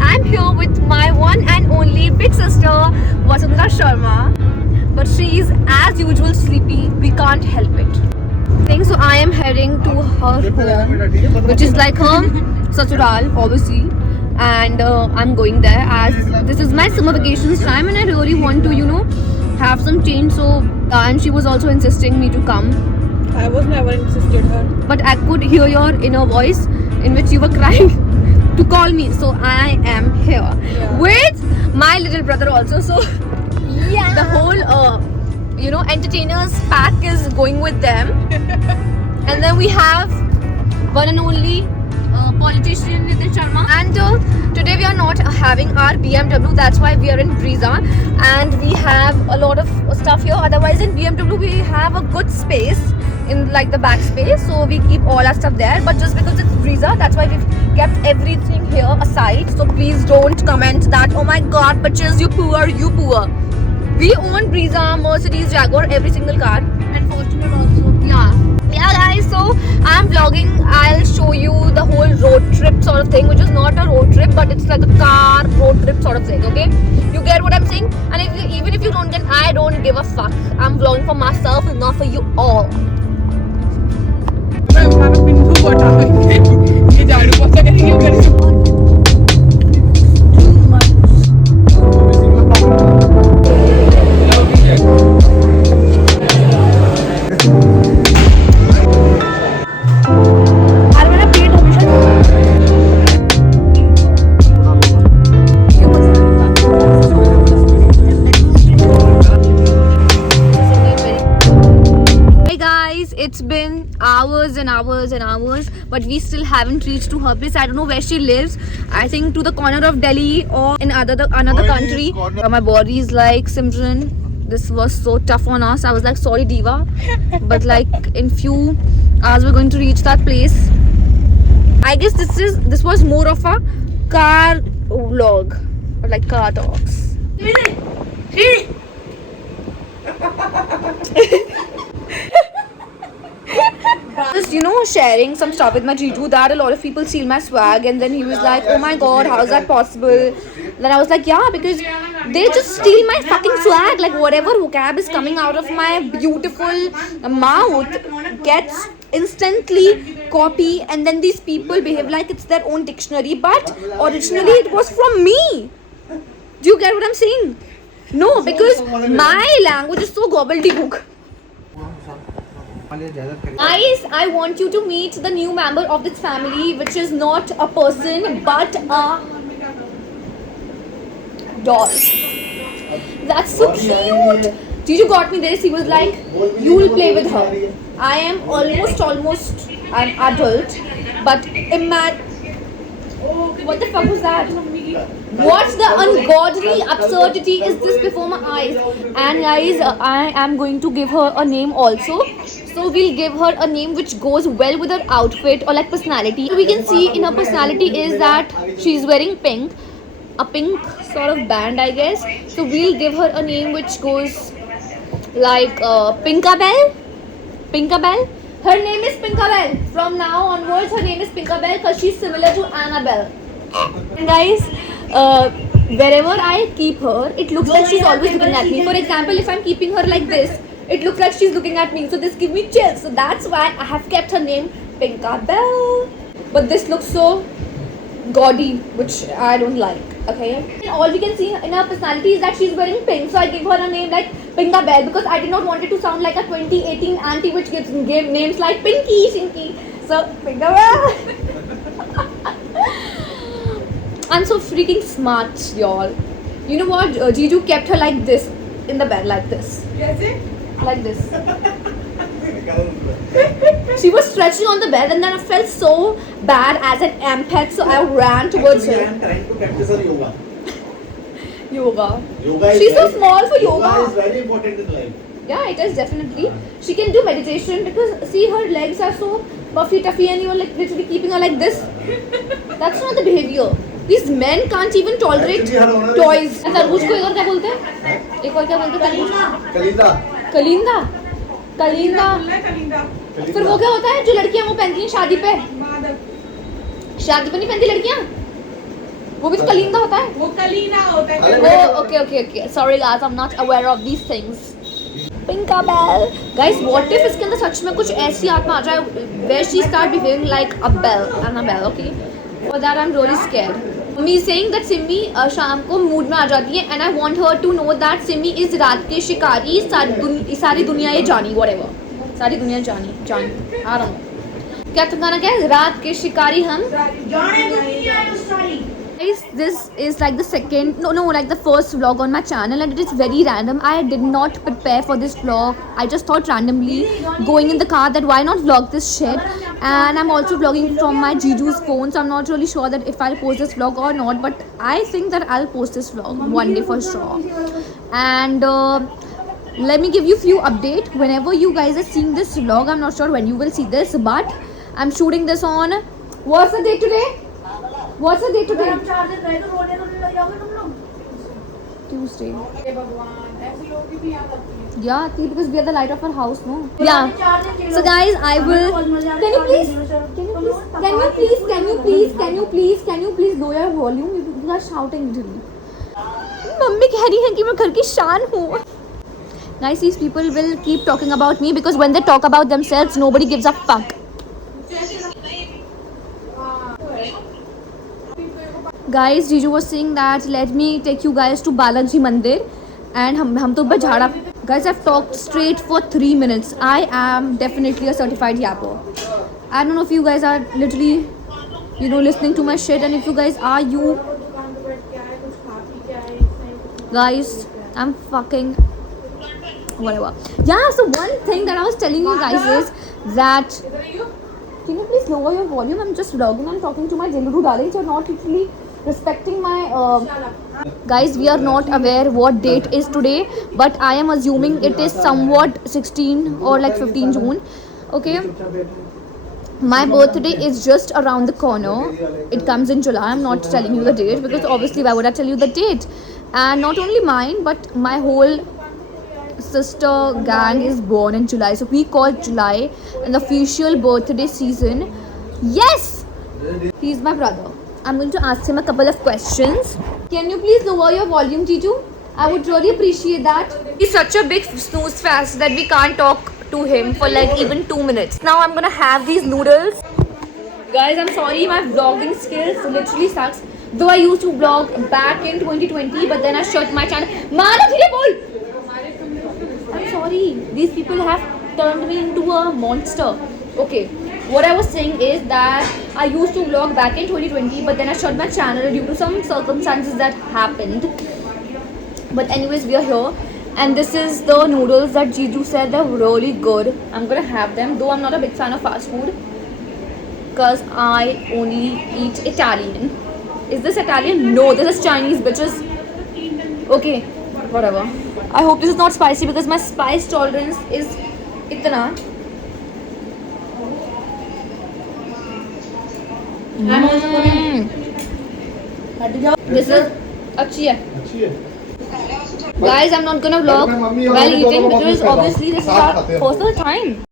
I'm here with my one and only big sister, Vasundhara Sharma. But she is as usual sleepy. We can't help it. So I am heading to her home, which is like her sasural, obviously. And I'm going there as this is my summer vacations time and I really want to, have some change. So, and she was also insisting me to come. I was never insisted her. But I could hear your inner voice in which you were crying to call me. So I am here with my little brother also. So the whole entertainers pack is going with them. And then we have one and only politician Nitin Sharma. And today we are not having our BMW. That's why we are in Brisa. And we have a lot of stuff here. Otherwise in BMW we have a good space in like the back space, so we keep all our stuff there, but just because it's Brisa, that's why we've kept everything here aside. So please don't comment that, oh my god bitches, you poor. We own Brisa, Mercedes, Jaguar, every single car, and Fortuner also. Yeah guys, so I'm vlogging. I'll show you the whole road trip sort of thing, which is not a road trip, but it's like a car road trip sort of thing. Okay, you get what I'm saying? And even if you don't get, I don't give a fuck. I'm vlogging for myself and not for you all. ये झाड़ू पोछा करेंगे It's been hours and hours, but we still haven't reached to her place. I don't know where she lives. I think to the corner of Delhi or in another country. My body is like, Simran, this was so tough on us. I was like, sorry diva, but like in few hours we're going to reach that place. I guess this was more of a car vlog, or like car talks. Just sharing some stuff with my G2 that a lot of people steal my swag, and then he was like, oh my god, how is that possible? Then I was like, yeah, because they just steal my fucking swag. Like whatever vocab is coming out of my beautiful mouth gets instantly copy, and then these people behave like it's their own dictionary, but originally it was from me. Do you get what I'm saying? No, because my language is so gobbledygook. Guys, I want you to meet the new member of this family, which is not a person but a doll. That's so cute. Jiju got me this. He was like, you will play with her. I am almost I'm adult, but what the fuck was that? What the ungodly absurdity is this before my eyes? And guys, I am going to give her a name also. So we'll give her a name which goes well with her outfit or like personality. So we can see in her personality is that she's wearing pink, a pink sort of band, I guess. So we'll give her a name which goes like Pinkabelle. Her name is Pinkabelle. From now onwards, her name is Pinkabelle because she's similar to Annabelle. And guys, wherever I keep her, it looks like she's always looking at me. For example, if I'm keeping her like this, it looks like she's looking at me. So this gives me chills. So that's why I have kept her name Pinkabelle. But this looks so gaudy, which I don't like. Okay. And all we can see in her personality is that she's wearing pink. So I give her a name like Pinkabelle because I did not want it to sound like a 2018 auntie which gave names like Pinky, Shinky. So Pinkabelle. I'm so freaking smart, y'all. You know what? Jiju kept her like this in the bed, like this. Like this. She was stretching on the bed, and then I felt so bad as an empath, so I ran towards her. I am trying to practice her yoga. Yoga. She's so small for yoga. Yoga is very important in life. Yeah, it is definitely. She can do meditation because see her legs are so puffy tuffy, and you're like literally keeping her like this. That's not the behavior. These men can't even tolerate toys. तरबूज को एक और क्या बोलते हैं? एक और क्या बोलते हैं? कलिंदा. फिर वो क्या होता है जो लड़कियां वो पहनती हैं शादी पे नहीं पहनती लड़कियां? वो भी तो कलीन का होता है. वो कलीना होता है. Oh, okay. Sorry guys, I'm not aware of these things. Pinkabell. Guys, what if इसके अंदर सच में कुछ ऐसी आत्मा आ जाए where she start behaving like a bell, Annabelle, okay? For that I'm really scared. Me saying that Simmi शाम को mood में आ जाती है and I want her to know that Simmi is रात की शिकारी. सारी दुनिया ये जानी, whatever. सारी दुनिया जानी. I don't know. क्या तुम गाना क्या है? रात के शिकारी हम. Guys, this is like the second, like the first vlog on my channel, and it is very random. I did not prepare for this vlog. I just thought randomly going in the car that why not vlog this shit. And I'm also vlogging from my Jiju's phone, so I'm not really sure that if I'll post this vlog or not, but I think that I'll post this vlog one day for sure. And let me give you few update whenever you guys are seeing this vlog. I'm not sure when you will see this, but I'm shooting this on, what's the date today? Tuesday. Yeah, because we are the light of our house, no? Yeah. So guys, I will. Can you please lower your volume? You are shouting to me. Mummy कह रही है कि मैं घर की शान हूँ. Guys, these people will keep talking about me because when they talk about themselves, nobody gives a fuck. Guys, Jiju was saying that let me take you guys to Balaji Mandir, and हम तो बस झाड़ा. Guys, I've talked straight for 3 minutes. I am definitely a certified yapper. I don't know if you guys are literally, listening to my shit, and if you guys are, guys, I'm fucking whatever. Yeah, so one thing that I was telling you guys is that can you please lower your volume? I'm just vlogging. I'm talking to my Dilru darlings. You're not literally respecting my guys, we are not aware what date is today, but I am assuming it is somewhat 16 or like 15 June. Okay, my birthday is just around the corner. It comes in July. I'm not telling you the date because obviously why would I tell you the date? And not only mine, but my whole sister gang is born in July, so we call July an official birthday season. Yes, he's my brother. I'm going to ask him a couple of questions. Can you please lower your volume, Jiju? I would really appreciate that. He's such a big snooze fast that we can't talk to him for like even 2 minutes. Now I'm gonna have these noodles. Guys, I'm sorry, my vlogging skills literally sucks. Though I used to vlog back in 2020, but then I shut my channel. Mara, dhire bol! I'm sorry. These people have turned me into a monster. Okay. What I was saying is that I used to vlog back in 2020, but then I shut my channel due to some circumstances that happened. But anyways, we are here, and this is the noodles that Jiju said they're really good. I'm gonna have them, though I'm not a big fan of fast food, because I only eat Italian. Is this Italian? No, this is Chinese, bitches. Okay, whatever. I hope this is not spicy because my spice tolerance is itna. This is अच्छी है. Guys, I'm not gonna vlog while eating because obviously this is our personal time.